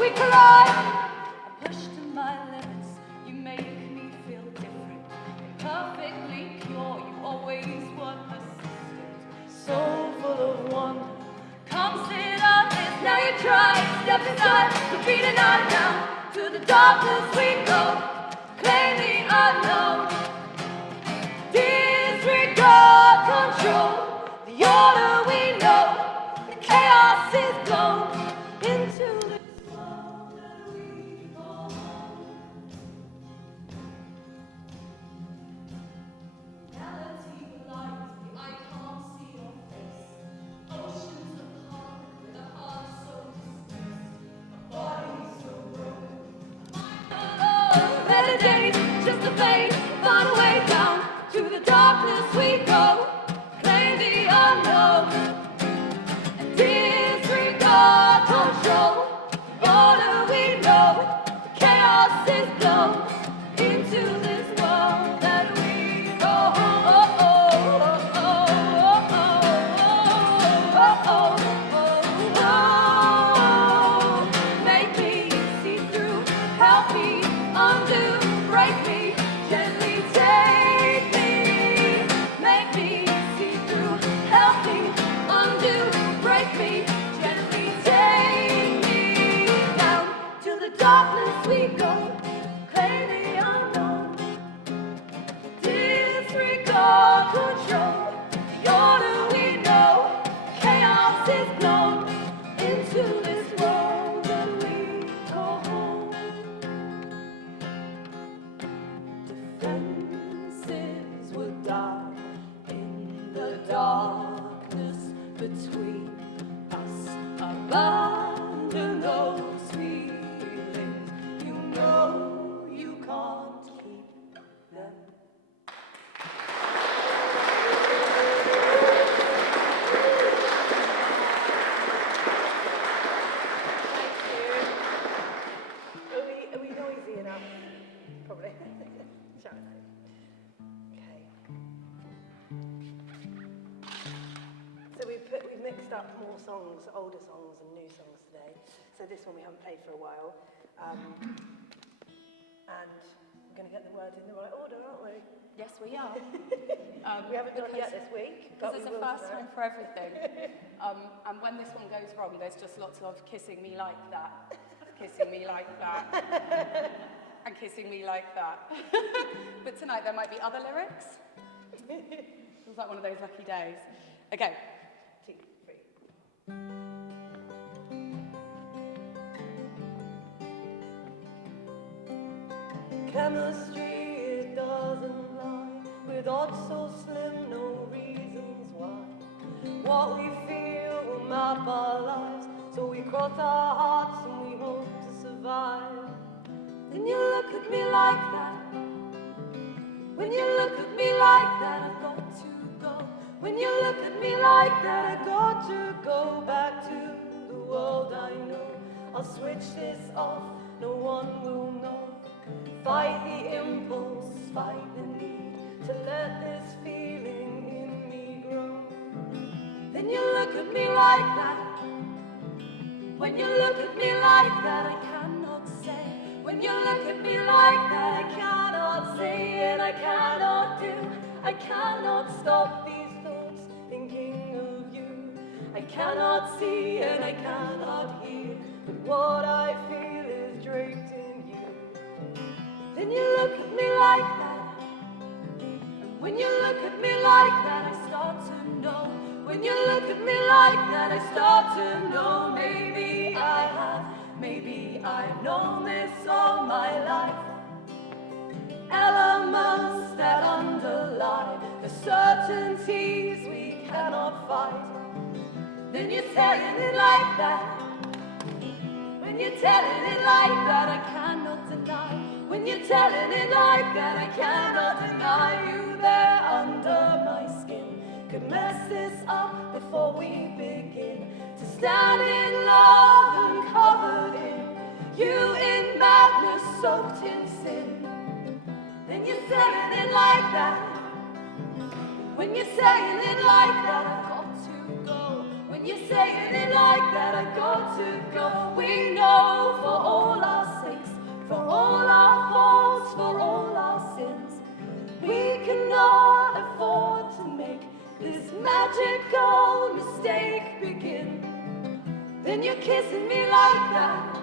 we collide. I'm pushed to my limits, you make me feel different. Imperfectly pure, you always were persistent. So full of wonder. Consider this, now you try. Step aside, we're beating on down. To the darkness we go, claim the unknown. Disregard control, the order we know. The chaos is blown into this world that we call home. Reality lies, I can't see your face. Oceans apart, with a heart so displaced, a body so broken. Better days, just a fade, find a way down. To the darkness we go, claim the unknown, and disregard control. The order we know, the chaos is blown into this world that we go. Make me see through, help me undo, break me, gently take me. Make me see through, help me undo, break me, gently take me. Down to the darkness we go, claim the unknown. Disregard control, the order we know. Chaos is blown into this world that we call home. Defenses would die in the darkness between us. Abandon those feelings. You know you can't keep them. Are we noisy enough? Probably. Shout it out. Okay. So we've mixed up more songs, older songs and new songs today. So this one we haven't played for a while. And we're going to get the words in the right order, aren't we? Yes, we are. We haven't done yet this week. Because but it's we a will first tomorrow. time for everything. And when this one goes wrong, there's just lots of kissing me like that, kissing me like that, and kissing me like that. But tonight there might be other lyrics. It was like one of those lucky days. Okay. 2, 3. Chemistry, it doesn't lie. With odds so slim, no reasons why. What we feel will map our lives. So we cross our hearts and we hope to survive. Then you look at me like that. When you look at me like that, I've got to go. When you look at me like that, I've got to go back to the world I know. I'll switch this off, no one will know. Fight the impulse, fight the need to let this feeling in me grow. Then you look at me like that. When you look at me like that, I cannot say. When you look at me like that, I cannot say and I cannot do. I cannot stop these thoughts thinking of you. I cannot see and I cannot hear, but what I feel is draped in you. Then you look at me like that. And when you look at me like that, I start to know. When you look at me like that, I start to know. Maybe I have, maybe I've known this all my life. Elements that underlie the certainties we cannot fight. Then you're telling it like that. When you're telling it like that, I cannot deny. When you're telling it like that, I cannot deny you there under my skin. Could mess this up before we begin to stand in love and covered in you in madness, soaked in sin. Then you're saying it like that. When you're saying it like that, I've got to go. When you're saying it like that, I've got to go. We know for kissing me like that,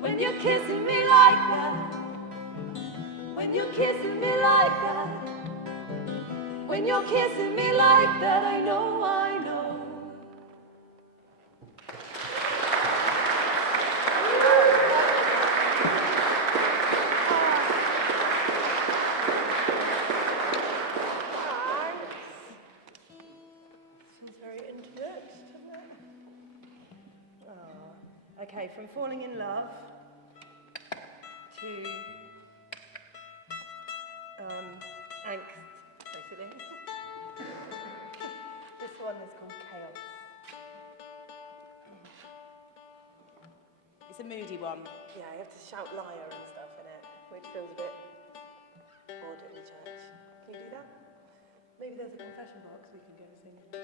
when you're kissing me like that, when you're kissing me like that, when you're kissing me like that, I know, I know. Okay, from falling in love to angst, basically. This one is called Chaos. It's a moody one. Yeah, you have to shout liar and stuff in it, which feels a bit odd in the church. Can you do that? Maybe there's a confession box we can go and sing in.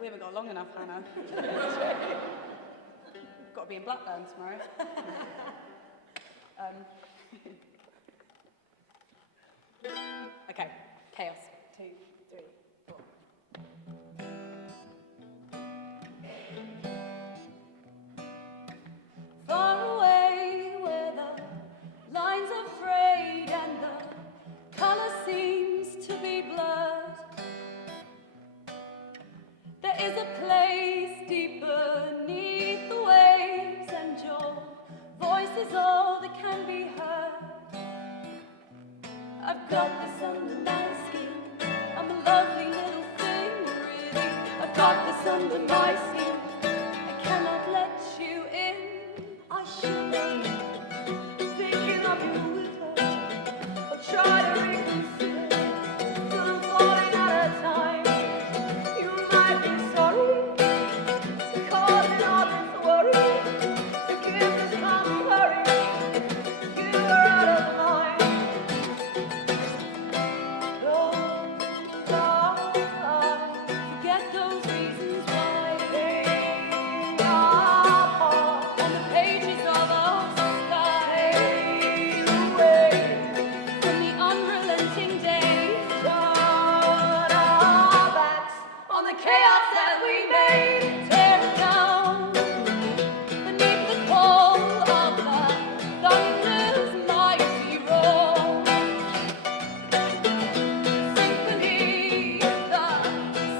We haven't got long enough, Hannah. Got to be in Blackburn tomorrow. Okay, Chaos. 2, 3, 4. Far away where the lines are frayed and the colour seems to be blurred, there is a place deep beneath the waves, and your voice is all that can be heard. I've got this under my skin, I'm a lovely little thing, really. I've got this under my skin, I cannot let you in. I should be thinking of you with her, or try to reconsider, till I'm falling out of time. You might be sorry, causing all this worry. Forgiveness come hurry, you are out of line. Forget those reasons why they are on the pages of our sky. Away from the unrelenting day. Turn our backs on the chaos that we made. Tear it down beneath the call of the thunder's mighty roar. Sink beneath the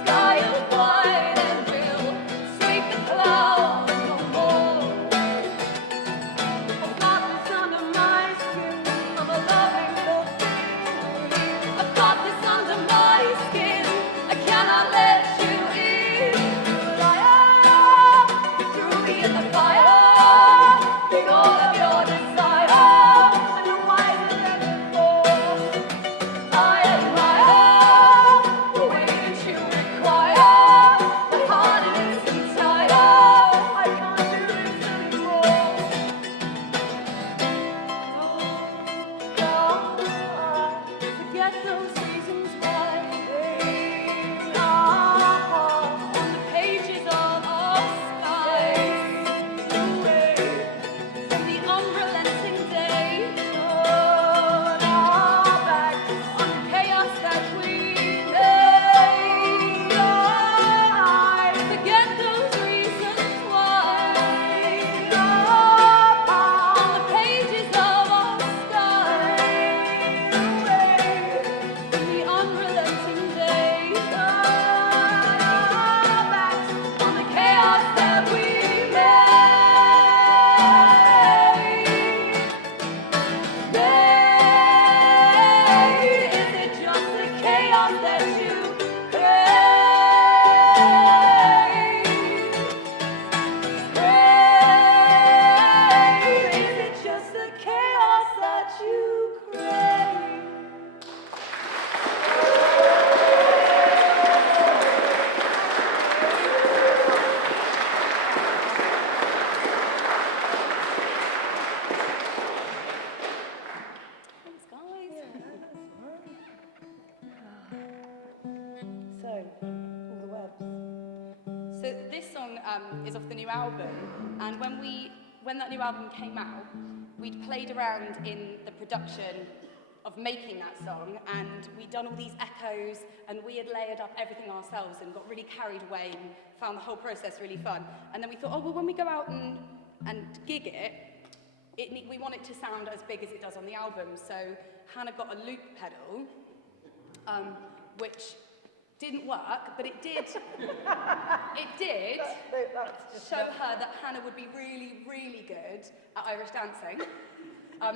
sky of white, and we'll sweep the clouds no more. I've got this under my skin, I'm a loving little thing. I've got this under my skin, I cannot let you in. Liar, you threw me in the fire, take all of your desire, and you're wiser than before. I admire the way that you require my heart and its entire. I can't do this anymore. Forget those reasons why they are on the pages of our skies. Away from the unrelenting day. Turn our backs on the chaos that we made. Forget those reasons why they are on the pages of our skies. Away from the unrelenting day. Turn our backs on the chaos that we made. Is it just the chaos that you crave? Is it just the chaos that you crave? Thanks, guys. So, all the webs. So this song is off the new album, and when that new album came out, we'd played around in the production of making that song, and we'd done all these echoes, and we had layered up everything ourselves and got really carried away and found the whole process really fun. And then we thought, oh, well, when we go out and gig it, we want it to sound as big as it does on the album. So Hannah got a loop pedal, which didn't work, but it did show her that Hannah would be really, really good at Irish dancing.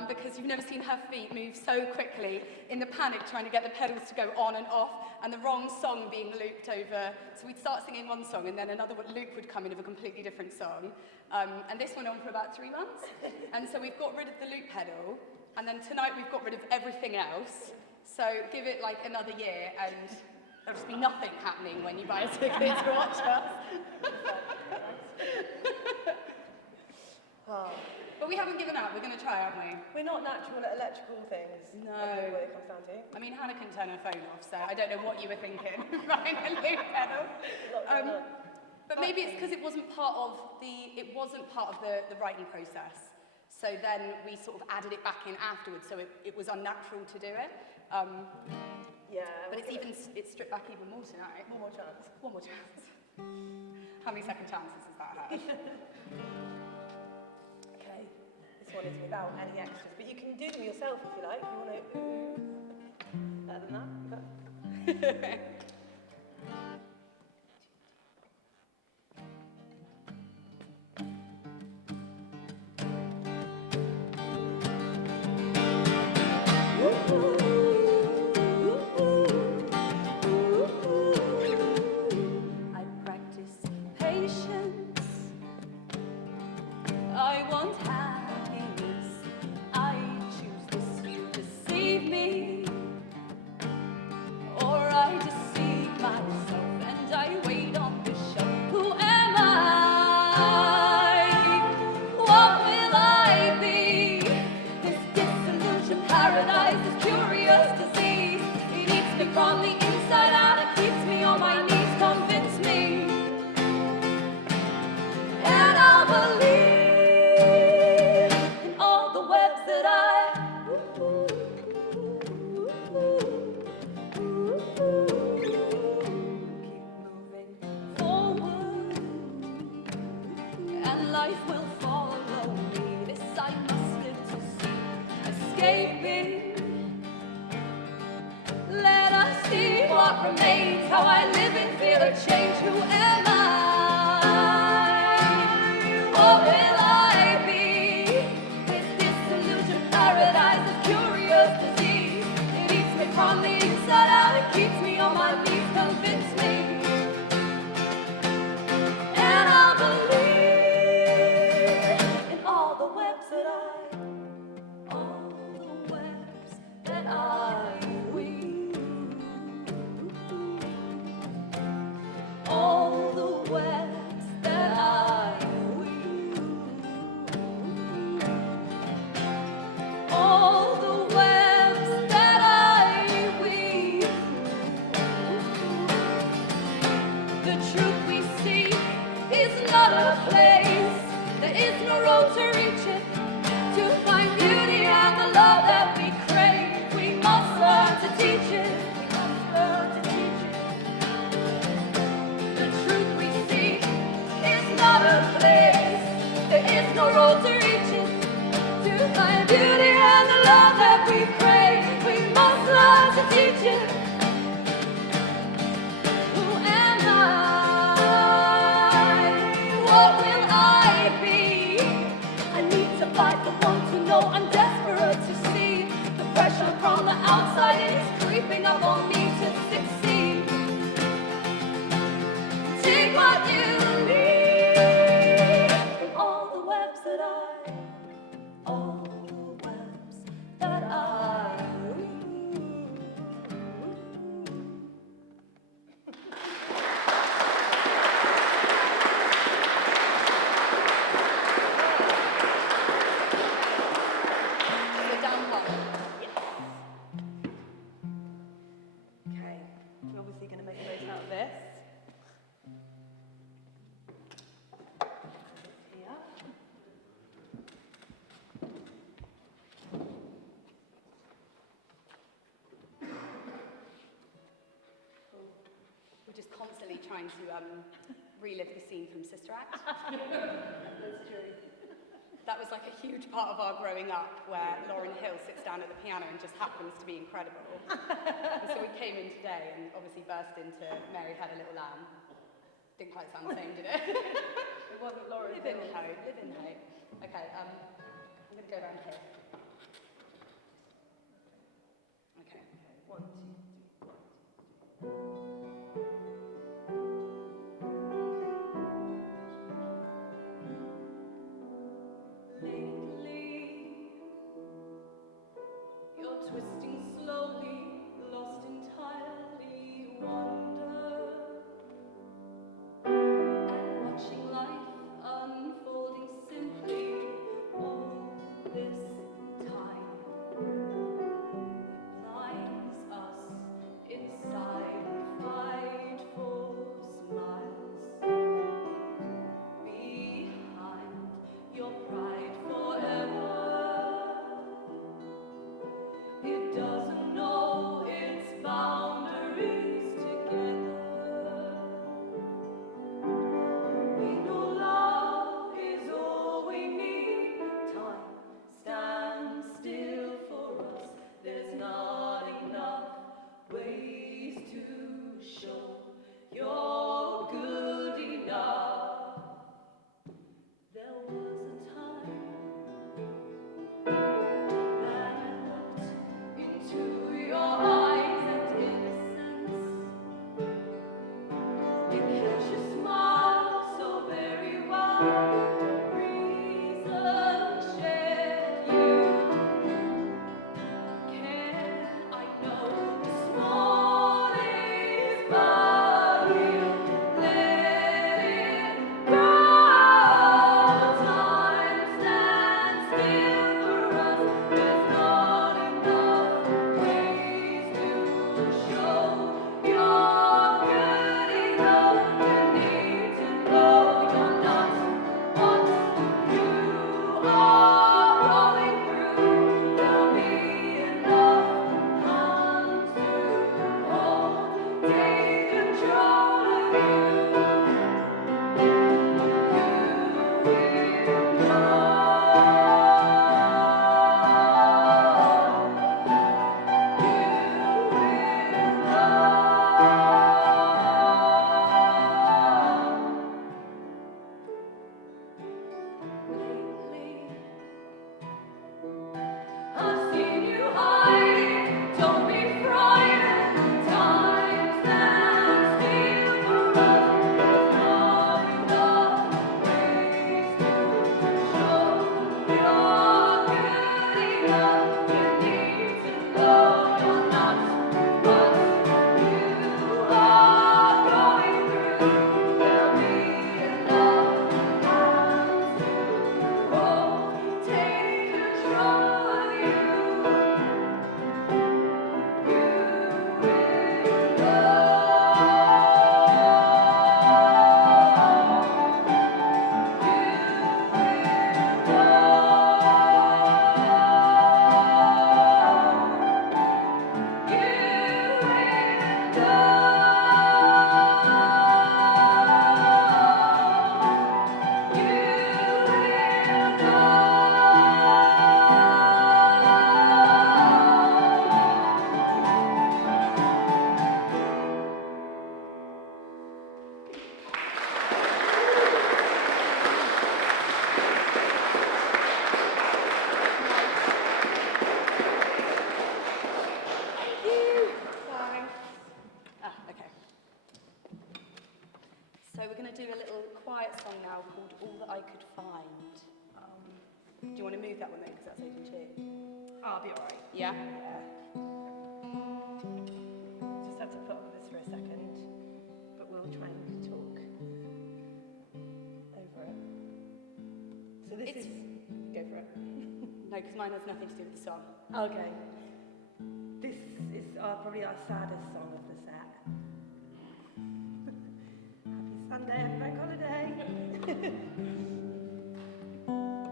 Because you've never seen her feet move so quickly in the panic trying to get the pedals to go on and off, and the wrong song being looped over. So we'd start singing one song, and then another loop would come in of a completely different song. And this went on for about 3 months. And so we've got rid of the loop pedal, and then tonight we've got rid of everything else. So give it like another year, and there'll just be nothing happening when you buy a ticket to watch us. Oh. But we haven't given up. We're going to try, aren't we? We're not natural at electrical things. No. That's what it comes down to. I mean, Hannah can turn her phone off, so I don't know what you were thinking, right? A loop pedal. But maybe it's because it wasn't part of the writing process. So then we sort of added it back in afterwards, so it was unnatural to do it. Yeah. But it's stripped back even more tonight. One more chance. One more chance. How many second chances has that had? Okay. This one is without any extras, but you can do them yourself if you like. If you want to. Better than that. I practice patience. I want happiness. I choose this, you deceive me. Or I deceive myself and I wait on the show. Who am I? What will I be? This disillusioned paradise, this curious disease. It eats me from the inside out, it keeps me on my knees. Convince me, and I'll believe in all the webs that I keep moving forward, and life will follow me. This I must live to see, escaping. Let us see what remains, how I live in fear of change. Who am I? What will I be? This disillusioned paradise, this curious disease. It eats me from the inside out, it keeps me on my knees. Convince me, and I'll believe in all the webs that I weave. All the webs that I weave. All the webs that I weave. The truth we seek is not a place. There is no road to reach it. To find beauty and the love that we crave, we must learn to teach it. We must learn to teach it. The truth we seek is not a place. There is no road to reach it. To find beauty and the love that we crave, we must learn to teach it. Who am I? What will I be? I need to fight the one to know. I'm desperate to see the pressure from the outside is creeping up on me to succeed. Take what you need. All the webs that I, all the mentally trying to relive the scene from Sister Act. That's true. That was like a huge part of our growing up, where Lauryn Hill sits down at the piano and just happens to be incredible. And so we came in today and obviously burst into Mary Had a Little Lamb. Didn't quite sound the same, did it? It wasn't Laura. Live in hope, live in hope. Okay, I'm going to go around here. Okay. 1, 2, 3, 1. Lately, you're twisting slowly, lost entirely, wonder, and watching life unfolding simply all this time. It blinds us inside, we fight for smiles. Behind your pride forever, it doesn't know its boundaries together. We know love is all we need. Time stands still for us. There's not enough ways to show you're good enough. There was a time that I looked into your eyes and innocence. It catch your smile so very wide. Reason shed you. Can I know this morning is but you let it go? Time stands still for us. There's not enough ways to show you're good enough. You need to know you're not what you are going through. There'll be enough hands to hold, take control of you. I've seen you hiding, don't be frightened. Time stands still for us. There's not enough ways to show you're good enough. You need to know you're not what you are going through. There'll be enough hands to hold, take control of you. Okay. So we're going to do a little quiet song now called All That I Could Find. Do you want to move that one then, because that's open too? I'll be alright. Yeah? Just have to put on this for a second, but we'll try and talk over it. So this It's- is... Go for it. No, because mine has nothing to do with the song. Okay. This is probably our saddest song of the set. Happy Sunday and bank holiday.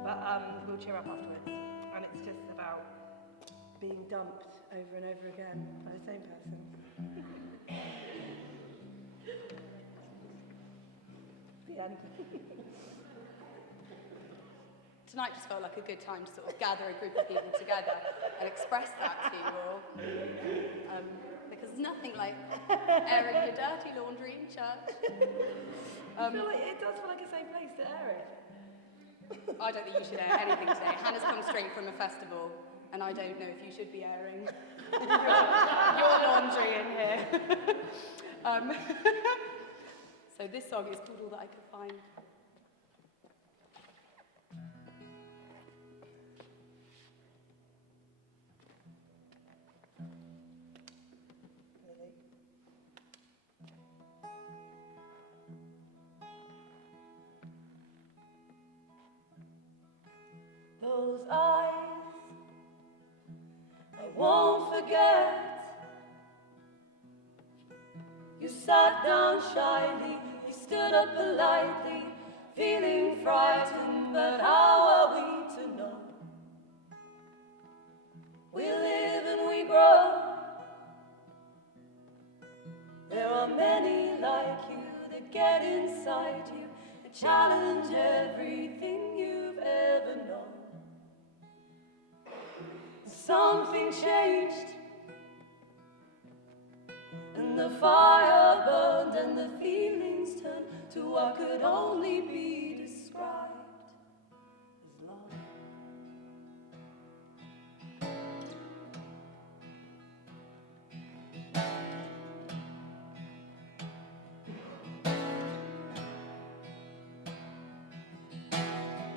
But we'll cheer up afterwards. And it's just about being dumped over and over again by the same person. then. Tonight just felt like a good time to sort of gather a group of people together and express that to you all. Because there's nothing like airing your dirty laundry in church. I feel like it does feel like a safe place to air it. I don't think you should air anything today. Hannah's come straight from a festival, and I don't know if you should be airing your laundry in here. So this song is called All That I Could Find. Those eyes I won't forget. You sat down shyly, you stood up politely, feeling frightened, but how are we to know? We live and we grow. There are many like you that get inside you and challenge everything you've ever known. Something changed, and the fire burned, and the feelings turned to what could only be described as love.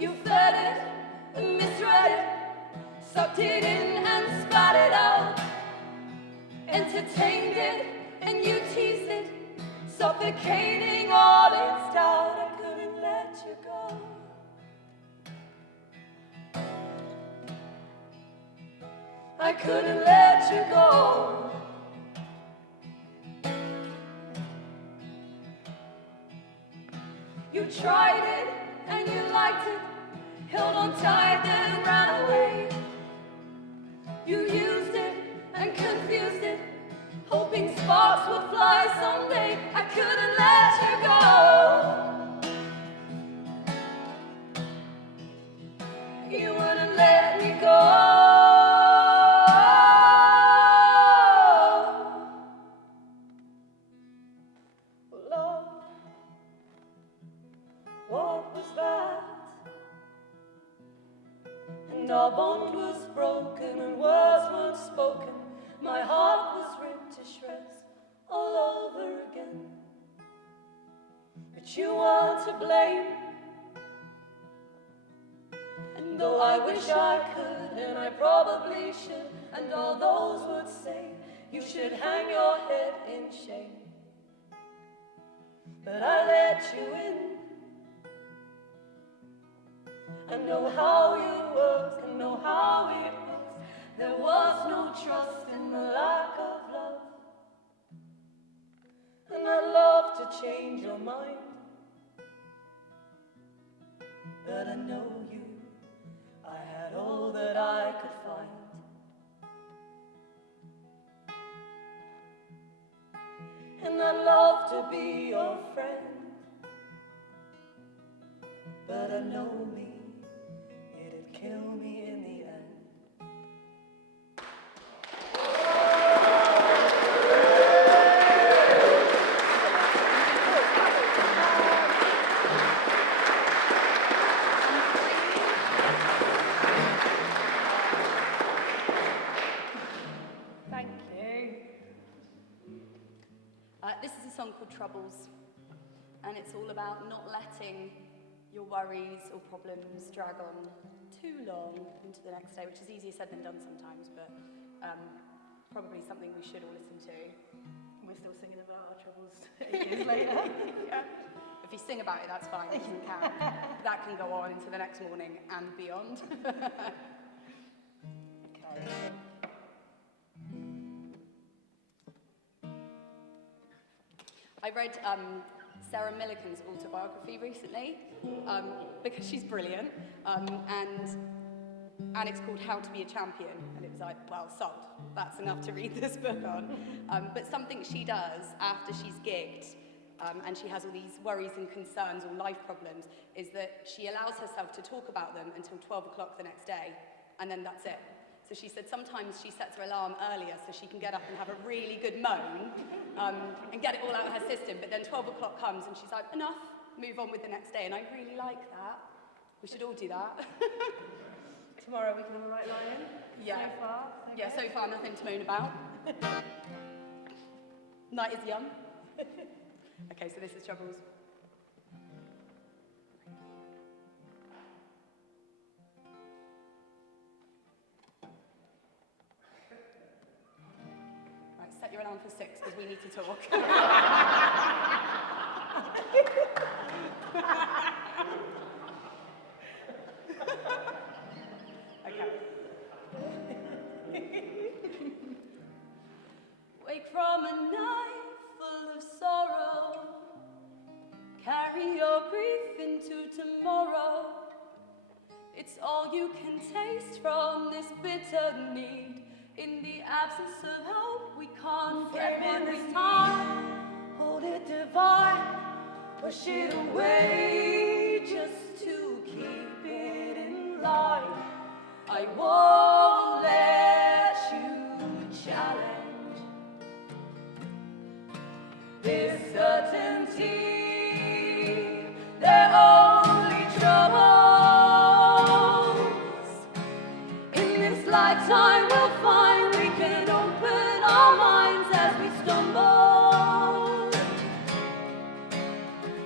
You fed it and misread it, sucked it in and spat it out, entertained it and you teased it, suffocating all its doubt. I couldn't let you go. I couldn't let you go. You tried it and you liked it, held on tight then ran away. You used it and confused it, hoping sparks would fly someday. I couldn't let you go. You wouldn't let me go. Love, what was that? And our bond was broken and words weren't spoken. My heart was ripped to shreds all over again. But you weren't to blame. And though I wish I could, and I probably should, and all those would say you should hang your head in shame, but I let you in. I know how you work, I know how it was. There was no trust in the lack of love. And I'd love to change your mind, but I know you, I had all that I could find. And I'd love to be your friend, but I know me, it'd kill me in the end. Thank you. This is a song called Troubles, and it's all about not letting your worries or problems drag on too long into the next day, which is easier said than done sometimes, but probably something we should all listen to. We're still singing about our troubles 8 years later. Yeah. If you sing about it, that's fine, it doesn't count. That can go on into the next morning and beyond. Okay. I read Sarah Millican's autobiography recently because she's brilliant, and it's called How to Be a Champion, and it was like, well, sold. That's enough to read this book on. But something she does after she's gigged and she has all these worries and concerns or life problems, is that she allows herself to talk about them until 12 o'clock the next day, and then that's it. So she said sometimes she sets her alarm earlier so she can get up and have a really good moan and get it all out of her system, but then 12 o'clock comes and she's like, enough, move on with the next day, and I really like that. We should all do that. Tomorrow we can have a right lie in. Yeah. So far. Okay. Yeah, so far nothing to moan about. Night is young. Okay, so this is Troubles. Right, set your alarm for 6 because we need to talk. Okay. Wake from a night full of sorrow. Carry your grief into tomorrow. It's all you can taste from this bitter need. In the absence of hope, we can't get what we need. Hold it divine, push it away just to keep it in line. I won't let you challenge This certainty, they're only troubles. In this lifetime we'll find we can open our minds as we stumble.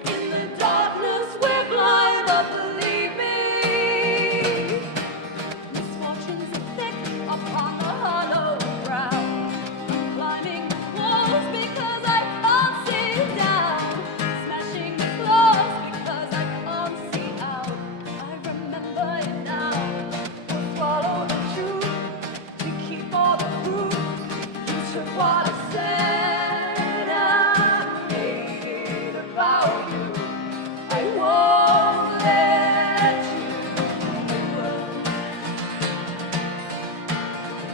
In the darkness we're blind, but believe me, misfortunes are thick upon the hollow ground. I'm climbing the walls because I can't see down. Smashing the floors because I can't see out. I remember it now. we'll swallow the truth, we keep all the proof. You took what I said and made it about you. I won't let you.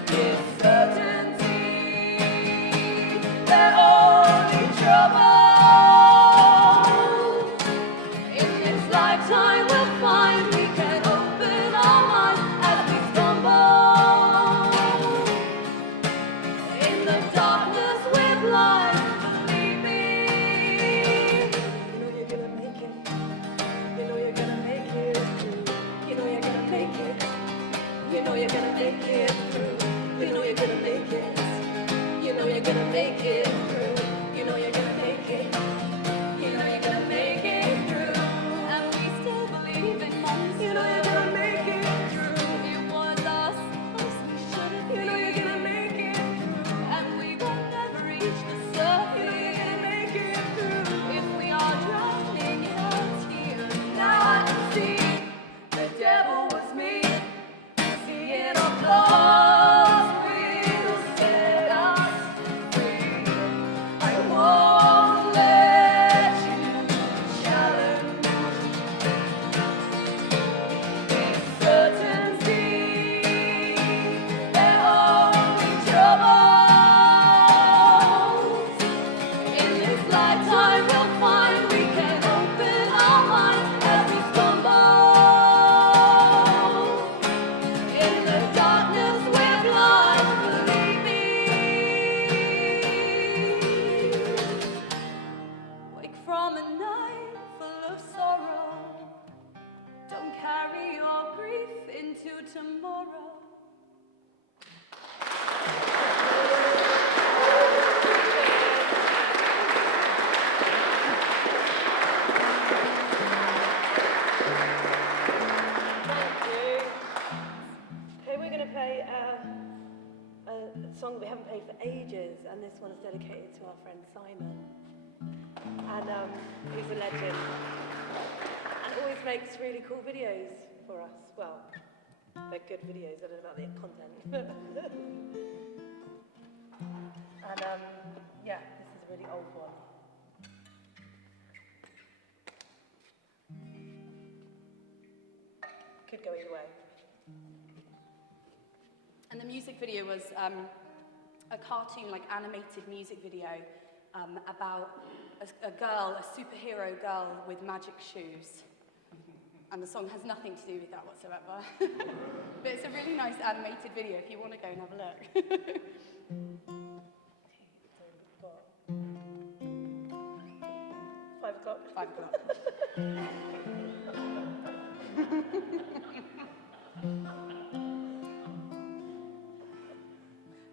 This certainty, they're only troubles. In this lifetime we'll find we can open our minds as we stumble. In the darkness we're blind, believe me. You know you're gonna make it. You know you're gonna make it through. You know you're gonna make it. You know you're gonna make it through. You know you're gonna make it. You know you're gonna make it through. You know you're gonna make it. You know you're gonna make it through. And we still believe in monsters. You know you're gonna make it through. It was us, we should have You know you're been. gonna make it through. And we will never reach the You know you're surface gonna make it through. if we are drowning in our tears. Now I can see the devil was me. Seeing our flaws will set us free. I won't let you challenge this certainty. They're only troubles. In this lifetime we'll find we can open our minds as we stumble. In the darkness we're blind, believe me. Wake from a night full of sorrow. Don't carry your grief into tomorrow. Okay, we're going to play a song that we haven't played for ages, and this one's dedicated to our friend Simon. And he's a legend. And always makes really cool videos for us. Well, they're good videos, I don't know about the content. And yeah, this is a really old one. Could go either way. And the music video was a cartoon, like animated music video about a girl, a superhero girl with magic shoes. And the song has nothing to do with that whatsoever. But it's a really nice animated video if you want to go and have a look. 5 o'clock. 5 o'clock.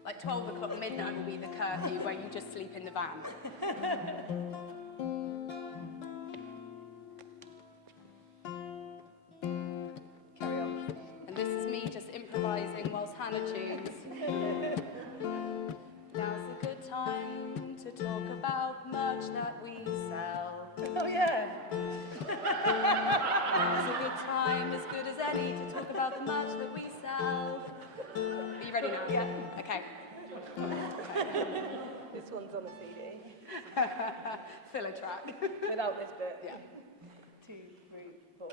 Like 12 o'clock midnight will be the curfew where you just sleep in the van. Carry on. And this is me just improvising whilst Hannah tunes. Now's a good time to talk about merch that we sell. Oh, yeah. Now's a good time, as good as any, to talk about the merch that we sell. Are you ready now? Yeah. Okay. This one's on a CD. Filler track. Without this bit. Yeah. 2, 3, 4.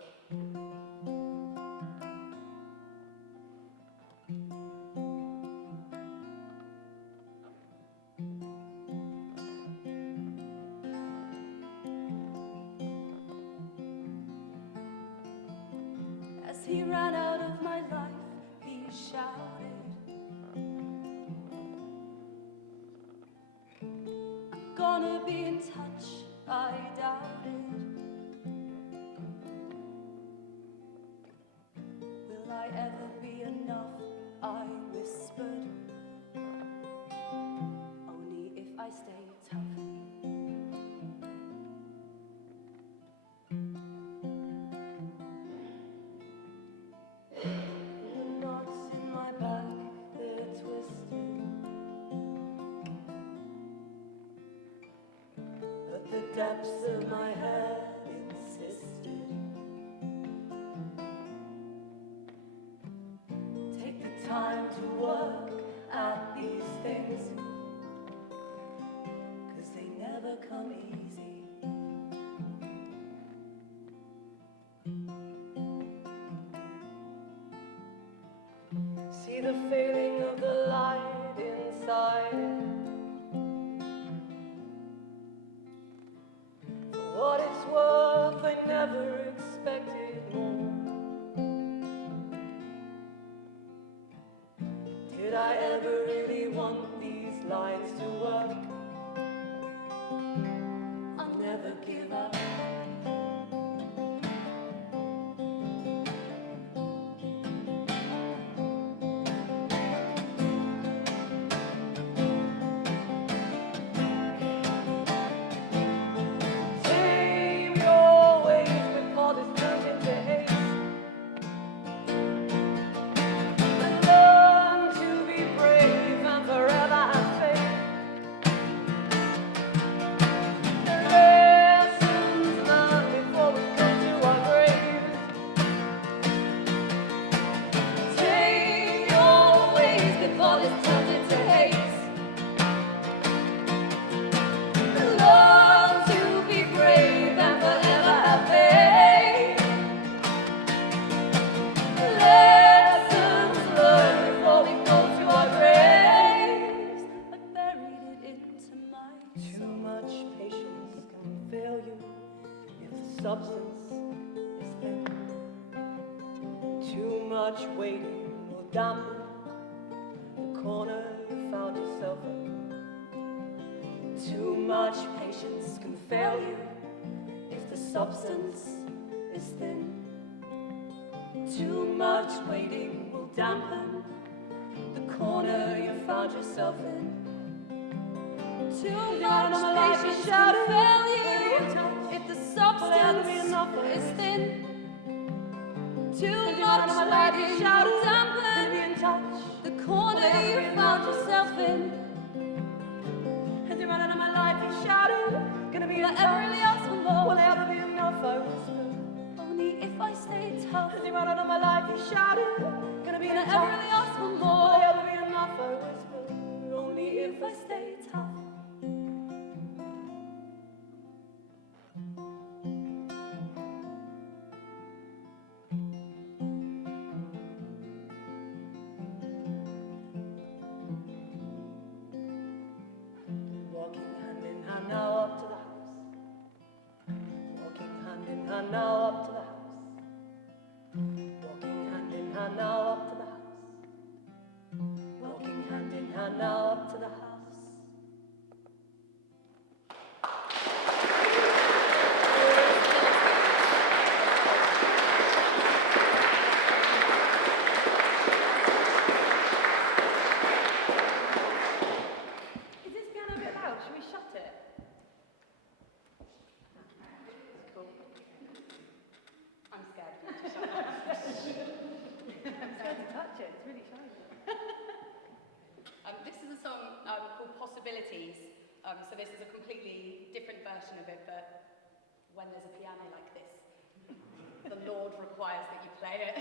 As he ran out of my life, he shouted, I'm gonna be in touch, I doubted. Will I ever be enough, I whispered. Only if I stay tough. The knots in my back, they're twisted. But the depths of my head insisted. Take the time to work at these things, 'cause they never come easy. See the failing of the light inside. For what it's worth, I never expected more. Did I ever really want these lines to work? I'll never give up. Tame your ways before this turns into hate. And learn to be brave and forever have faith. The lessons learned before we come to our graves. Tame your ways before this turns into hate. Learn to be brave and forever have faith. Lessons learned before we go to our graves. I buried it into my Too much patience can fail you if the substance is thin. Too much waiting will dampen the corner you found yourself in. Too much patience can fail you if the substance is thin. Too much waiting will dampen the corner you found yourself in. Too much patience can fail you if the substance is thin. Too much waiting will dampen the corner you found yourself in. As you run out of my life, you shouted, gonna be Will I ever really ask for more? Will I ever be enough? I whispered. Only if I stay tough. As you run out of my life, you shouted, gonna be Will I enough. ever really ask for Will more? I ever be enough? I whispered. Only if I stay tough. Walking hand in hand now up to the house. So this is a completely different version of it, but when there's a piano like this, the Lord requires that you play it.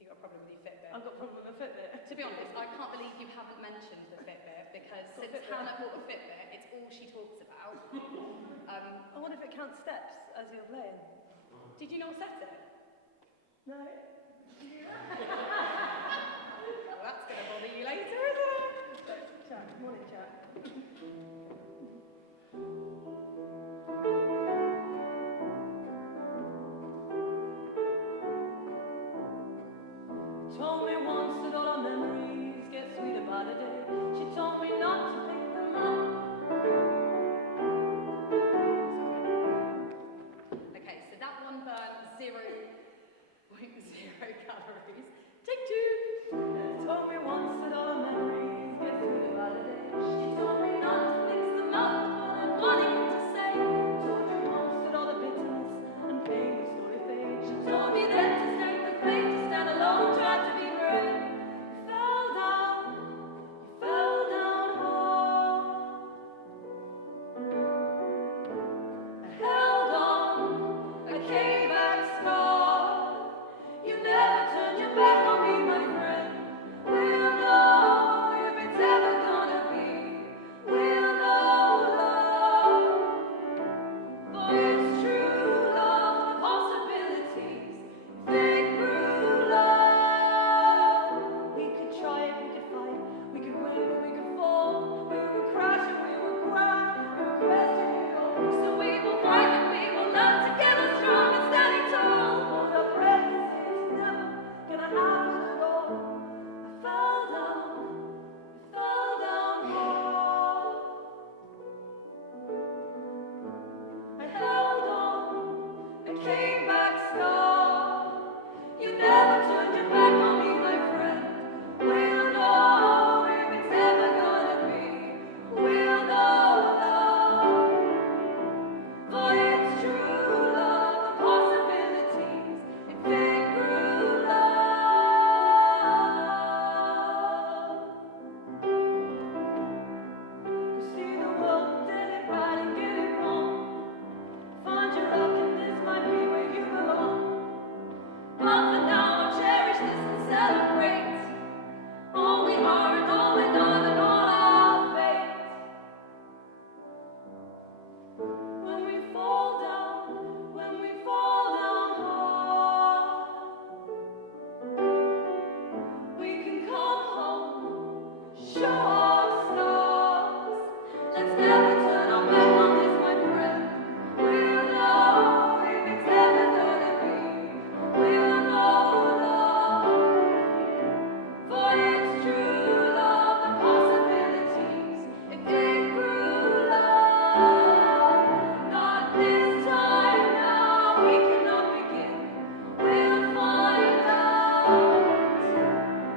You got a problem with your Fitbit? I've got a problem with my Fitbit. To be honest, I can't believe you haven't mentioned the Fitbit, because since Fitbit. Hannah bought a Fitbit, it's all she talks about. I wonder if it counts steps as you're playing. Did you not set it? No. Well, that's going to bother you later, isn't it? Chat, morning chat. Told me once that all our memories get sweeter by the day. She told me not to pick them up. Okay, so that one burned 0.0 calories. Take two. Told me once that all our memories get sweeter by the day. She told me not to mix them up with what I'm wanting to say. Told you once that all the bitterness and pain would slowly fade. She told me then to stay the faith, to stand alone, try to be brave. You fell down hard. I held on, I came back scarred. You never turned your back on me, my friend. We'll know if it's ever gonna be. We'll know love, for it's true love, the possibilities. They grew love. We could try it, we could fight, we could win, but we could fall. We would crash and we would cry, we would question it all. So we will fight and we will learn together, strong and standing tall. Hold our breath and say it's never gonna happen at all. I fell down hard. I held on, I came back scarred. You never turned your back on me, my friend. We'll know if it's ever gonna be. We'll know love, for it's true love, the possibilities. If they grew love. To see the world, get it right and get it wrong. Find your luck and this might be where you belong. But for now, I'll cherish this and celebrate all we are and all we're not and all our fate. When we fall down hard, we can come home, show our scars. Let's never turn our back on this, my friend. We'll know if it's ever gonna be. We'll know love, for it's true love, the possibilities. If it grew love, not this time now, we cannot begin. We'll find out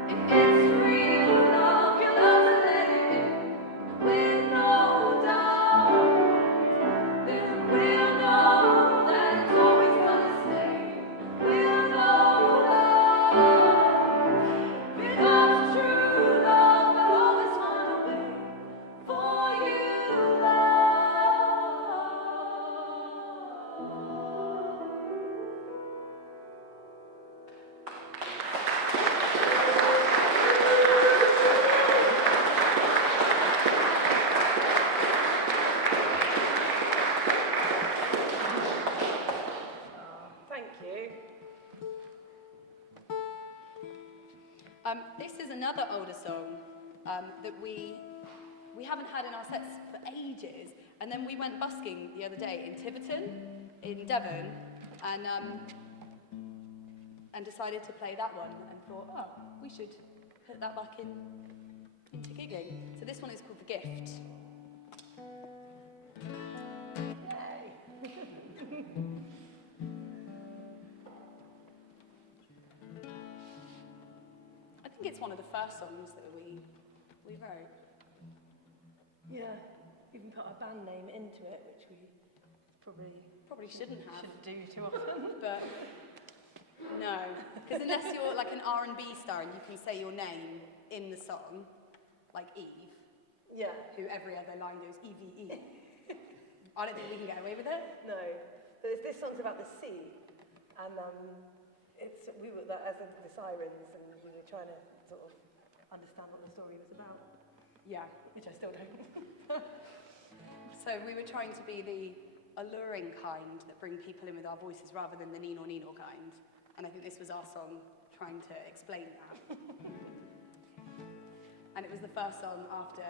if it's real love. You'll have to let it in with no doubt. Then we'll know that it's always gonna stay. We'll know love, because true love will always find a way for you, love. Thank you. This is another older song that we haven't had in our sets for ages. And then we went busking the other day in Tiverton, in Devon, and decided to play that one and thought, oh, we should put that back into gigging. So this one is called The Gift. I think it's one of the first songs that we wrote. Yeah, even put our band name into it, which we probably Probably shouldn't have, shouldn't do too often. but No, because unless you're like an R&B star and you can say your name in the song, like Eve, Yeah. who every other line goes E-V-E. I don't think we can get away with it. No. This song's about the sea, and we were as in the sirens, and we were trying to sort of understand what the story was about, Yeah. which I still don't. So we were trying to be the alluring kind that bring people in with our voices rather than the Nino Nino kind. And I think this was our song trying to explain that. And it was the first song after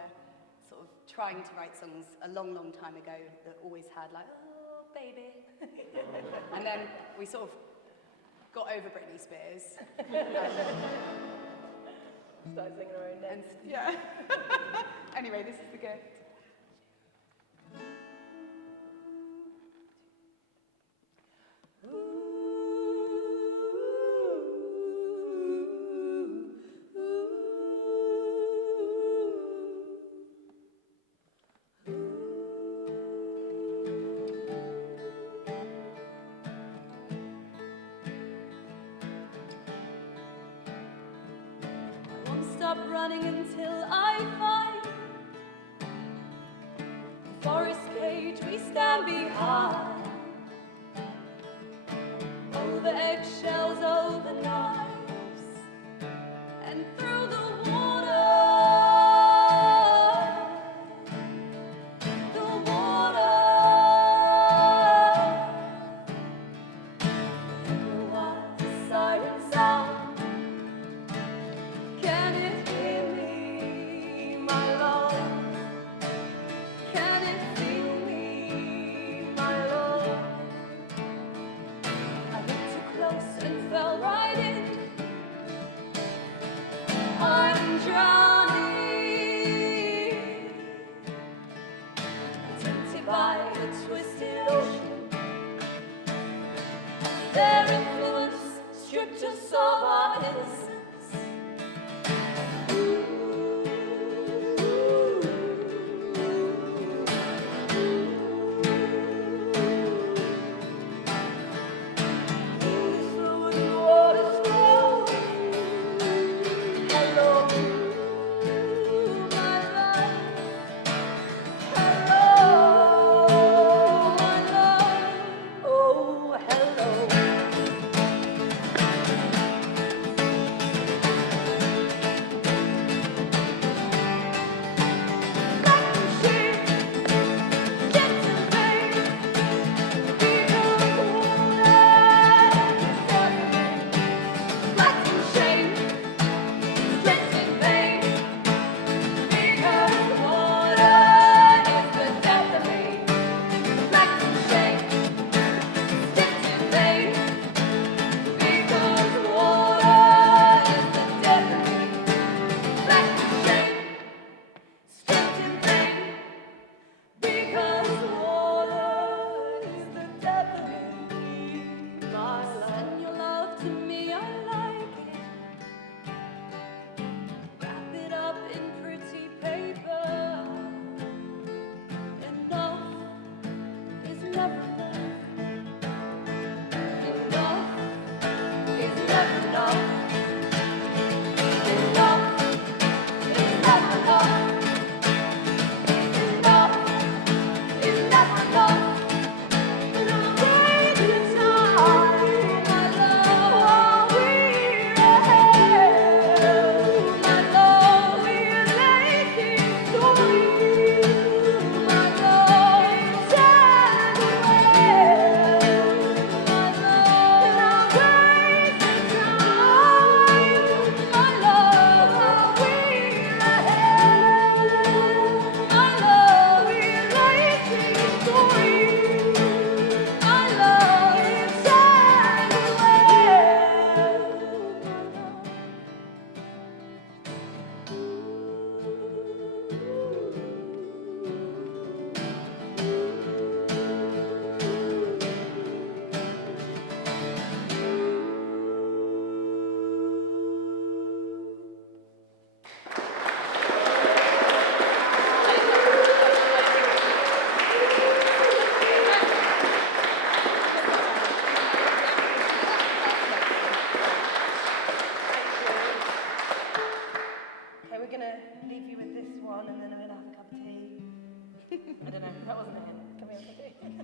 sort of trying to write songs a long, long time ago that always had like, oh, baby. And then we sort of got over Britney Spears. Started singing our own And names. yeah. Anyway, this is the gift. I won't stop running until I find the forest cage we stand behind. Over eggshells, over knives, and through the water. The water. And what the siren sound. Can it hear me, my love? Can it feel me, my love? I looked too close and fell right in. I'm drowning, tempted by a twisted ocean. Their influence stripped us of our innocence. Hello,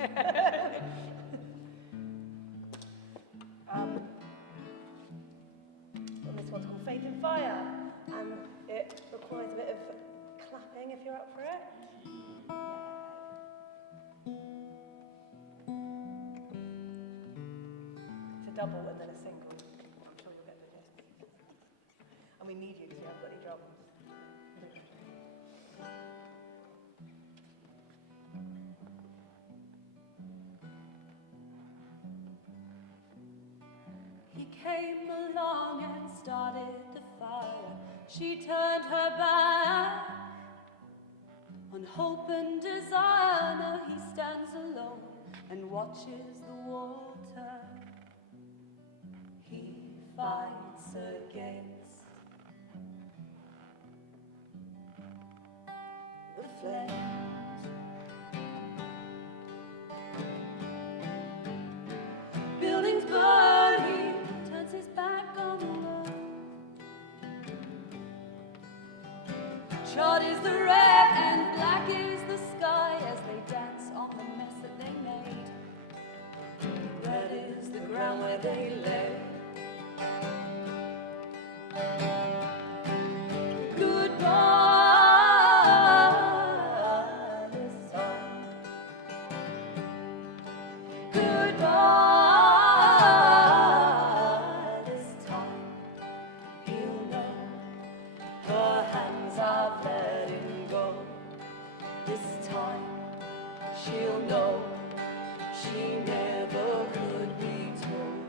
And this one's called Faith and Fire, and it requires a bit of clapping if you're up for it. It's a double and then a single. I'm sure you'll get the gist. And we need you because you haven't got any drums. He came along and started the fire. She turned her back on hope and desire. Now he stands alone and watches the water. He fights against the flames. Buildings burn, he turns his back on the world. Charred is the red and black is the sky as they dance on the mess that they made. Red is the ground where they lay. Goodbye this time. Goodbye this time. He'll know her hands have let him go. This time she'll know she never could be told.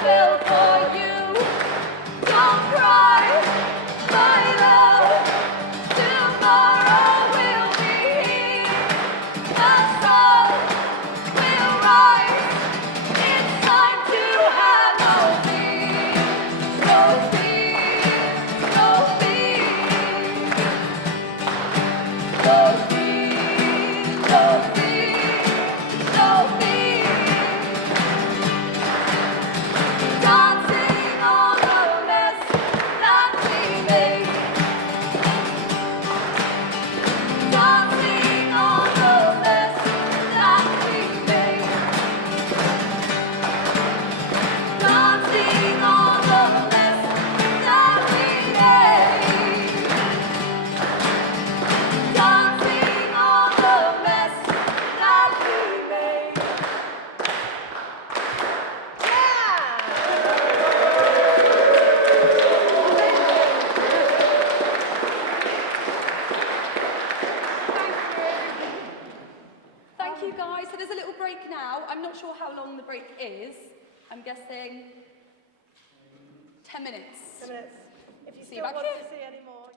Fell for you. Don't cry, my love. Tomorrow will be here. The sun will rise. It's time to have no fear. No fear, no fear. No fear, no fear, no fear. Dancing on the mess that we made. Dancing on the mess that we made. Dancing on the mess that we made. Dancing on the mess that we made. Thank you guys. So there's a little break now. I'm not sure how long the break is. I'm guessing 10 minutes. 10 minutes. If you See you still back want here. to see any more.